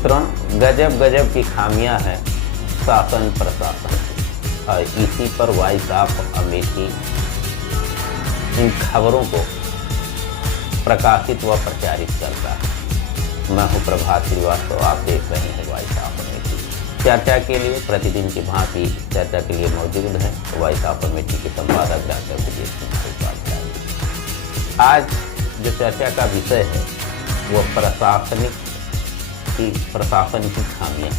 मित्रों, गजब गजब की खामियां हैं शासन प्रशासन की, और इसी पर वॉइस ऑफ अमेठी इन खबरों को प्रकाशित व प्रचारित करता है। मैं हूं प्रभात श्रीवास्तव, आप देख रहे हैं वॉइस ऑफ अमेठी। चर्चा के लिए प्रतिदिन की भांति चर्चा के लिए मौजूद है वॉइस ऑफ अमेठी के संपादक डॉक्टर विजय कुमार उपाध्याय। आज जो चर्चा का विषय है वो प्रशासन की खामियां।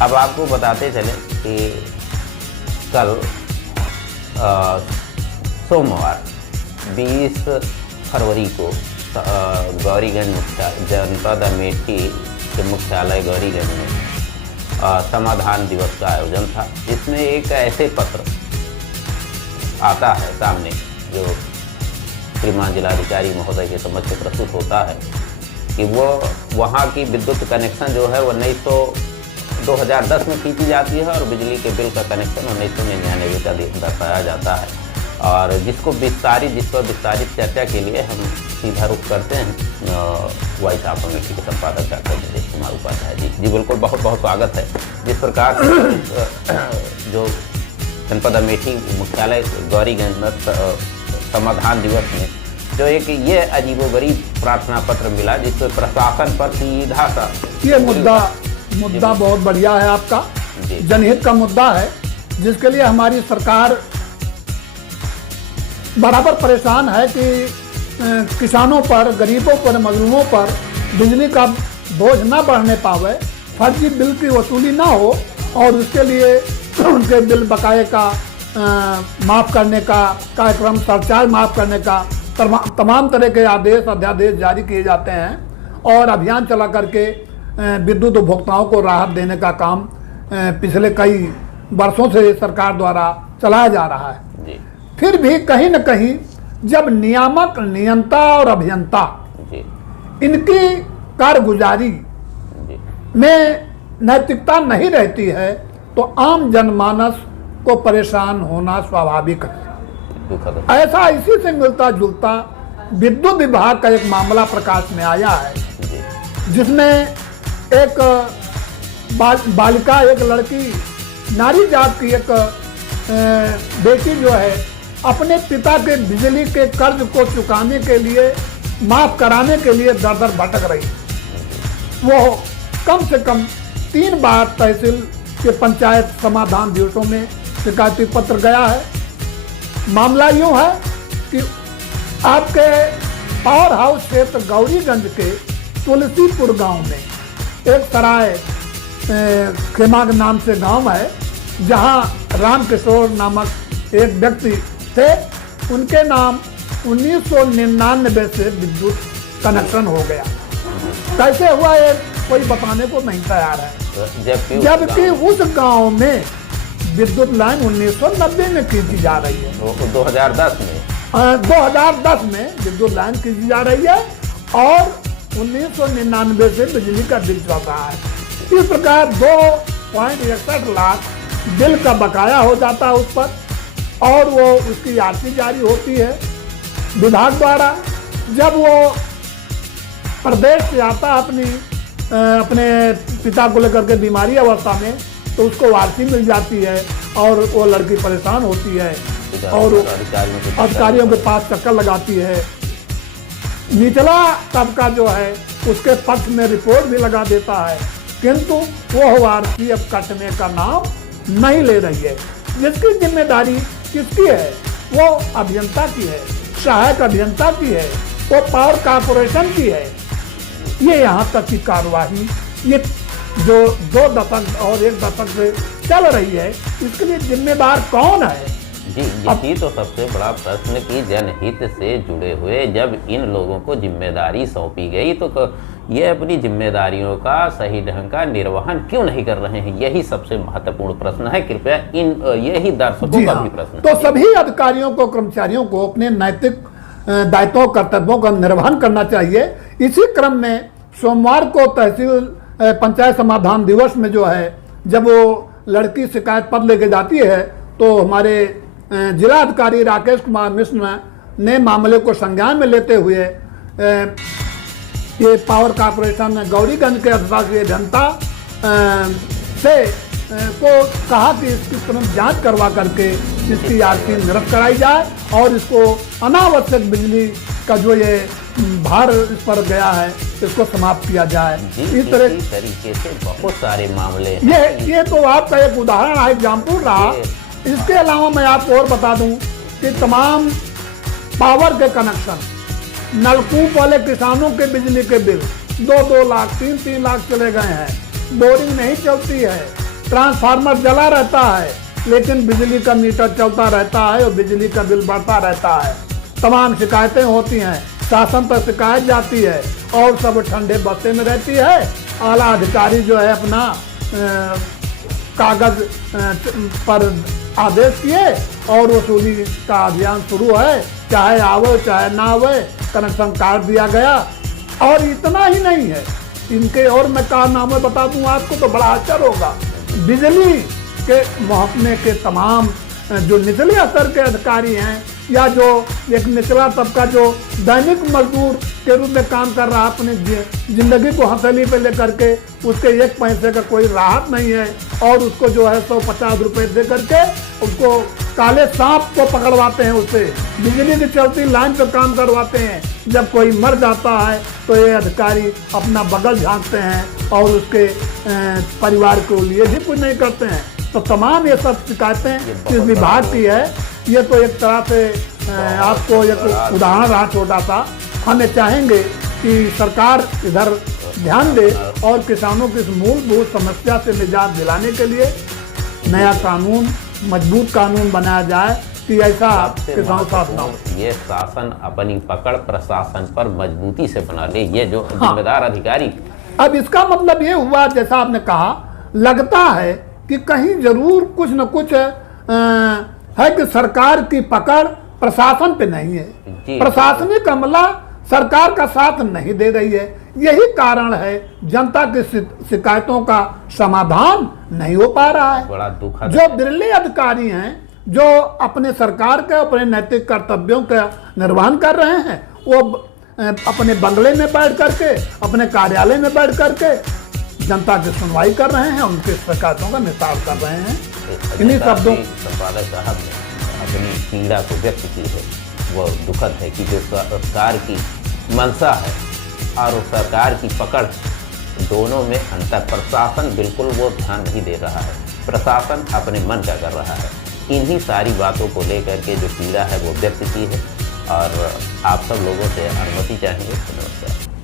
अब आपको बताते चले कि कल सोमवार 20 फरवरी को गौरीगंज जनपद अमेठी के मुख्यालय गौरीगंज में समाधान दिवस का आयोजन था, जिसमें एक ऐसे पत्र आता है सामने जो श्रीमान जिलाधिकारी महोदय के समक्ष प्रस्तुत होता है कि वो वहाँ की विद्युत कनेक्शन जो है वो 2010 में खींची जाती है और बिजली के बिल का कनेक्शन 1999 का दर्शाया जाता है। और जिस पर विस्तारित चर्चा के लिए हम सीधा रुख करते हैं वॉइस ऑफ अमेठी के संपादक डॉक्टर विजय कुमार उपाध्याय जी। जी बिल्कुल, बहुत बहुत स्वागत है। जिस प्रकार जो जनपद अमेठी मुख्यालय गौरीगंज में समाधान दिवस में जो एक ये अजीबोगरीब प्रार्थना पत्र मिला जिसमें प्रशासन पर सीधा सा ये मुद्दा बहुत बढ़िया है आपका, जनहित का मुद्दा है, जिसके लिए हमारी सरकार बराबर परेशान है कि किसानों पर, गरीबों पर, मजलूमों पर बिजली का बोझ ना बढ़ने पावे, फर्जी बिल की वसूली ना हो और उसके लिए उनके बिल बकाये का माफ़ करने का कार्यक्रम, सरचार्ज माफ़ करने का तमाम तरह के आदेश अध्यादेश जारी किए जाते हैं और अभियान चला करके विद्युत उपभोक्ताओं को राहत देने का काम पिछले कई वर्षों से सरकार द्वारा चलाया जा रहा है। फिर भी कहीं न कहीं जब नियामक, नियंता और अभियंता इनकी कारगुजारी में नैतिकता नहीं रहती है तो आम जनमानस को परेशान होना स्वाभाविक है। ऐसा इसी से मिलता जुलता विद्युत विभाग का एक मामला प्रकाश में आया है, जिसमें एक बालिका, एक लड़की, नारी जात की एक बेटी जो है अपने पिता के बिजली के कर्ज को चुकाने के लिए, माफ कराने के लिए दर दर भटक रही। वो कम से कम 3 बार तहसील के पंचायत समाधान दिवसों में शिकायती पत्र गया है। मामला यूँ है कि आपके पावर हाउस क्षेत्र गौरीगंज के तुलसीपुर गांव में एक सराय खेमा के नाम से गांव है, जहां रामकिशोर नामक एक व्यक्ति थे। उनके नाम 1999 से विद्युत कनेक्शन हो गया। कैसे हुआ ये कोई बताने को नहीं तैयार है, जबकि उस गांव में विद्युत लाइन 1990 में खींची जा रही है। 2010 में विद्युत लाइन खींची जा रही है और 1999 से बिजली का बिल चल रहा है। इस प्रकार 2.61 लाख बिल का बकाया हो जाता है उस पर और वो उसकी आरती जारी होती है विभाग द्वारा। जब वो प्रदेश से आता अपने पिता को लेकर के बीमारी अवस्था में, तो उसको वारसी मिल जाती है और वो लड़की परेशान होती है और अधिकारियों के पास चक्कर लगाती है। निचला तबका जो है उसके पक्ष में रिपोर्ट भी लगा देता है, किंतु वो वारसी अब कटने का नाम नहीं ले रही है। जिसकी जिम्मेदारी किसकी है? वो अभियंता की है, सहायक अभियंता की है, वो पावर कॉर्पोरेशन की है। ये यहाँ तक की कार्यवाही ये जो 2 दशक और 1 दशक से चल रही है, इसके लिए जिम्मेदार कौन है? जी, यही तो सबसे बड़ा प्रश्न कि जनहित से जुड़े हुए जब इन लोगों को जिम्मेदारी सौंपी गई तो ये अपनी जिम्मेदारियों का सही ढंग का निर्वहन क्यों नहीं कर रहे हैं? यही सबसे महत्वपूर्ण प्रश्न है। कृपया यही दर्शकों का भी प्रश्न। तो सभी अधिकारियों को, कर्मचारियों को अपने नैतिक दायित्वों, कर्तव्यों का निर्वहन करना चाहिए। इसी क्रम में सोमवार को तहसील पंचायत समाधान दिवस में जो है, जब वो लड़की शिकायत पत्र लेके जाती है तो हमारे जिला अधिकारी राकेश कुमार मिश्र ने मामले को संज्ञान में लेते हुए ये पावर कॉरपोरेशन ने गौरीगंज के अधिशासी अभियंता से को कहा कि इसकी तुरंत जांच करवा करके इसकी आरती निरस्त कराई जाए और इसको अनावश्यक बिजली का जो ये भार इस पर गया है इसको समाप्त किया जाए। इस तरह तरीके से बहुत सारे मामले ये तो आपका एक उदाहरण है, एग्जाम्पल रहा। इसके अलावा मैं आपको और बता दूं कि तमाम पावर के कनेक्शन, नलकूप वाले किसानों के बिजली के बिल 2-2 लाख 3-3 लाख चले गए हैं। बोरिंग नहीं चलती है, ट्रांसफार्मर जला रहता है लेकिन बिजली का मीटर चलता रहता है और बिजली का बिल बढ़ता रहता है। तमाम शिकायतें होती हैं, शासन पर शिकायत जाती है और सब ठंडे बस्ते में रहती है। आला अधिकारी जो है अपना कागज पर आदेश किए और वसूली का अभियान शुरू है, चाहे आवे चाहे ना आवे कनेक्शन काट दिया गया। और इतना ही नहीं है, इनके और मैं कारनामे बता दूं आपको तो बड़ा आश्चर्य होगा। बिजली के महकमे के तमाम जो निचले स्तर के अधिकारी हैं या जो एक निचला तबका जो दैनिक मजदूर के रूप में काम कर रहा है, अपनी जिंदगी को हथेली पे लेकर के उसके एक पैसे का कोई राहत नहीं है और उसको जो है 150 रुपये दे करके उसको काले सांप को पकड़वाते हैं, उससे बिजली की चलती लाइन पे काम करवाते हैं। जब कोई मर जाता है तो ये अधिकारी अपना बगल झांकते हैं और उसके परिवार के लिए भी कुछ नहीं करते हैं। तो तमाम ये सब शिकायतें इस विभाग की है। ये तो एक तरह से आपको एक उदाहरण रहा छोटा सा। हमें चाहेंगे कि सरकार इधर ध्यान दे और किसानों की इस मूलभूत समस्या से निजात दिलाने के लिए नया कानून, मजबूत कानून बनाया जाए कि ऐसा किसानों का अपना ये शासन अपनी पकड़ प्रशासन पर मजबूती से बना ले, ये जो जिम्मेदार अधिकारी। अब इसका मतलब ये हुआ, जैसा आपने कहा, लगता है कि कहीं जरूर कुछ न कुछ है कि सरकार की पकड़ प्रशासन पे नहीं है, प्रशासनिक अमला सरकार का साथ नहीं दे रही है। यही कारण है जनता की शिकायतों का समाधान नहीं हो पा रहा है। बड़ा दुखद जो बिरले अधिकारी हैं जो अपने सरकार के अपने नैतिक कर्तव्यों का निर्वहन कर रहे हैं, वो अपने बंगले में बैठ करके, अपने कार्यालय में बैठ करके जनता की सुनवाई कर रहे हैं, उनके शिकायतों का निस्तार कर रहे हैं। इन्हीं शब्दों संपादक साहब ने अपनी पीड़ा को व्यक्त की है। वो दुखद है कि जो सरकार की मंशा है और उस सरकार की पकड़, दोनों में अंतर। प्रशासन बिल्कुल वो ध्यान नहीं दे रहा है, प्रशासन अपने मन का कर रहा है। इन्हीं सारी बातों को लेकर के जो पीड़ा है वो व्यक्त की है और आप सब लोगों से अनुमति चाहेंगे। नमस्कार।